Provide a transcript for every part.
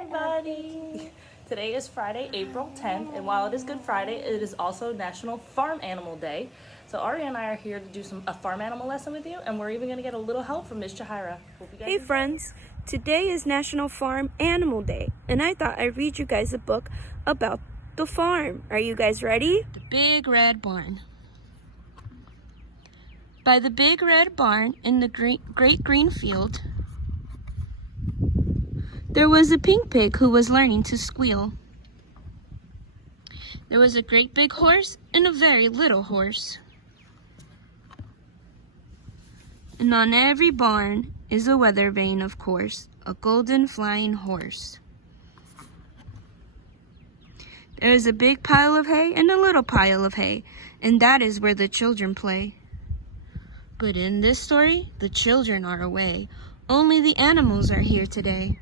everybody! Today is Friday, April 10th, and while it is Good Friday, it is also National Farm Animal Day. So Ari and I are here to do a farm animal lesson with you, and we're even going to get a little help from Ms. Jahira. Hey friends, today is National Farm Animal Day, and I thought I'd read you guys a book about the farm. Are you guys ready? The Big Red Barn. By the big red barn in the great green field, there was a pink pig who was learning to squeal. There was a great big horse and a very little horse. And on every barn is a weather vane, of course, a golden flying horse. There is a big pile of hay and a little pile of hay, and that is where the children play. But in this story, the children are away. Only the animals are here today.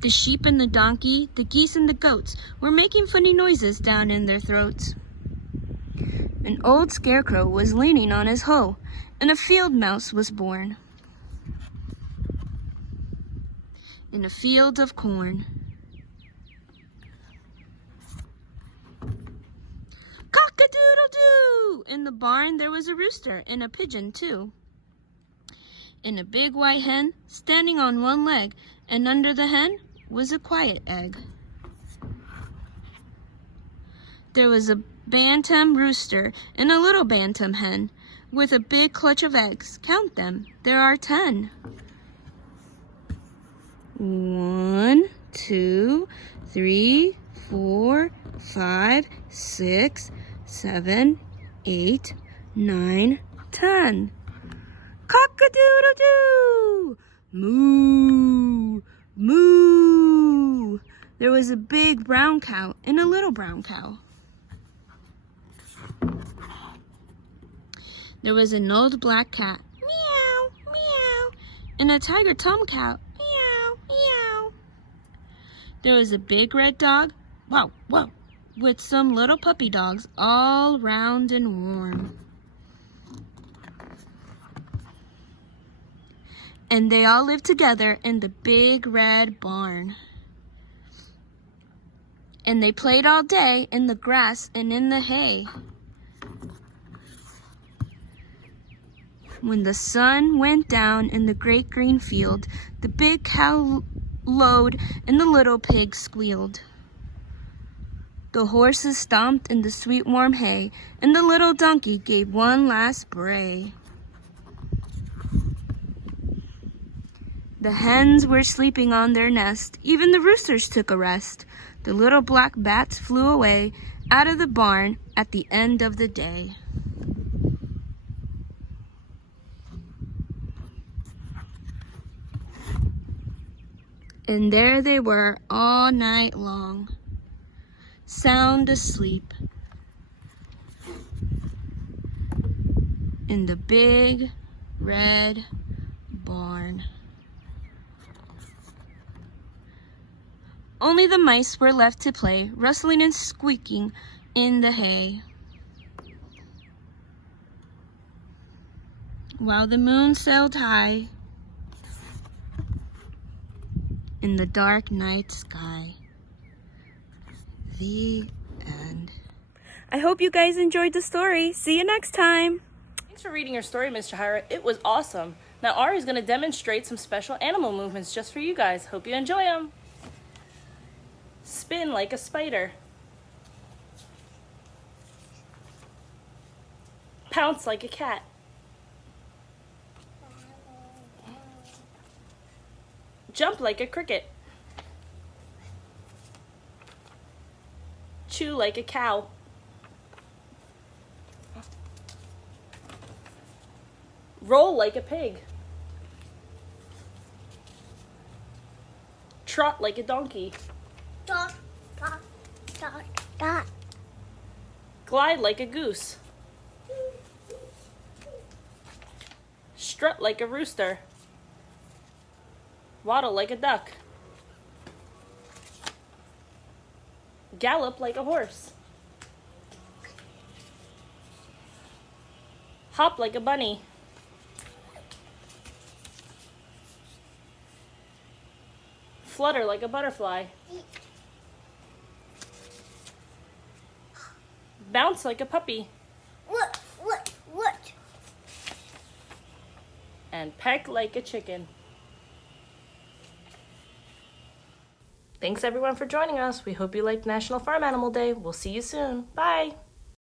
The sheep and the donkey, the geese and the goats were making funny noises down in their throats. An old scarecrow was leaning on his hoe, and a field mouse was born in a field of corn. Cock-a-doodle-doo! In the barn there was a rooster and a pigeon too, and a big white hen standing on one leg, and under the hen was a quiet egg. There was a bantam rooster and a little bantam hen with a big clutch of eggs. Count them, there are 10. 1, 2, 3, 4, 5, 6, 7, 8, 9, 10. Cock-a-doodle-doo! Moo! Moo! There was a big brown cow and a little brown cow. There was an old black cat, meow, meow, and a tiger tomcat, meow, meow. There was a big red dog, wow, wow, with some little puppy dogs all round and warm. And they all lived together in the big red barn. And they played all day in the grass and in the hay. When the sun went down in the great green field, the big cow lowed and the little pig squealed. The horses stomped in the sweet warm hay, and the little donkey gave one last bray. The hens were sleeping on their nest. Even the roosters took a rest. The little black bats flew away out of the barn at the end of the day. And there they were all night long, sound asleep in the big red barn. Only the mice were left to play, rustling and squeaking in the hay, while the moon sailed high in the dark night sky. The end. I hope you guys enjoyed the story. See you next time. Thanks for reading your story, Ms. Jahira. It was awesome. Now Ari's going to demonstrate some special animal movements just for you guys. Hope you enjoy them. Spin like a spider. Pounce like a cat. Jump like a cricket. Chew like a cow. Roll like a pig. Trot like a donkey. Dot, dot, dot, dot. Glide like a goose. Strut like a rooster. Waddle like a duck. Gallop like a horse. Hop like a bunny. flutter like a butterfly. Bounce like a puppy. What? And peck like a chicken. Thanks everyone for joining us. We hope you liked National Farm Animal Day. We'll see you soon. Bye.